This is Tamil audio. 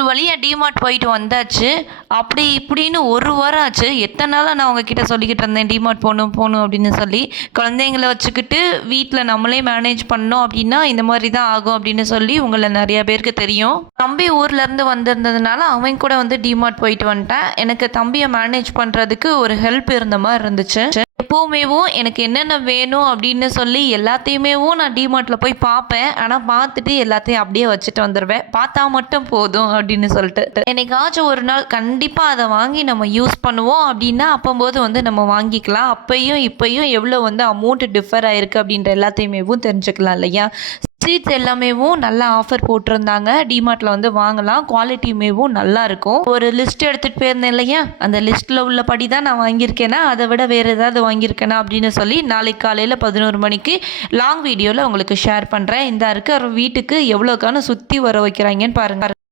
ஒரு வழியாக டிமார்ட் போயிட்டு வந்தாச்சு. அப்படி இப்படின்னு ஒரு வாரம் ஆச்சு. எத்தனை நாளாக நான் உங்ககிட்ட சொல்லிக்கிட்டு இருந்தேன் டிமார்ட் போகணும் போகணும் அப்படின்னு சொல்லி. குழந்தைங்கள வச்சுக்கிட்டு வீட்டில் நம்மளே மேனேஜ் பண்ணோம் அப்படின்னா இந்த மாதிரி தான் ஆகும் அப்படின்னு சொல்லி உங்களை நிறைய பேருக்கு தெரியும். தம்பி ஊர்லேருந்து வந்திருந்ததுனால அவன் கூட வந்து டிமார்ட் போயிட்டு வந்துட்டேன். எனக்கு தம்பியை மேனேஜ் பண்ணுறதுக்கு ஒரு ஹெல்ப் இருந்த மாதிரி இருந்துச்சு. எப்போவுமேவும் எனக்கு என்னென்ன வேணும் அப்படின்னு சொல்லி எல்லாத்தையுமேவும் நான் டிமார்ட்டில் போய் பார்ப்பேன். ஆனால் பார்த்துட்டு எல்லாத்தையும் அப்படியே வச்சுட்டு வந்துடுவேன். பார்த்தா மட்டும் போதும் அப்படின்னு சொல்லிட்டு என்னைக்காச்சும் ஒரு நாள் கண்டிப்பாக அதை வாங்கி நம்ம யூஸ் பண்ணுவோம் அப்படின்னா அப்போது வந்து நம்ம வாங்கிக்கலாம். அப்பையும் இப்பையும் எவ்வளோ வந்து அமௌண்ட் டிஃபர் ஆயிருக்கு அப்படின்ற எல்லாத்தையுமேவும் தெரிஞ்சுக்கலாம் இல்லையா. சீட்ஸ் எல்லாமேவும் நல்லா ஆஃபர் போட்டிருந்தாங்க. டிமார்ட்டில் வந்து வாங்கலாம். குவாலிட்டியுமேவும் நல்லா இருக்கும். ஒரு லிஸ்ட் எடுத்துகிட்டு போயிருந்தேன் இல்லையா, அந்த லிஸ்ட்டில் உள்ளபடி தான் நான் வாங்கியிருக்கேனா அதை விட வேறு ஏதாவது வாங்கியிருக்கேனா அப்படின்னு சொல்லி நாளைக்கு காலையில் 11 மணிக்கு லாங் வீடியோவில் உங்களுக்கு ஷேர் பண்ணுறேன். இந்த இருக்க வீட்டுக்கு எவ்வளோக்கான சுற்றி வர வைக்கிறாங்கன்னு பாருங்கள்.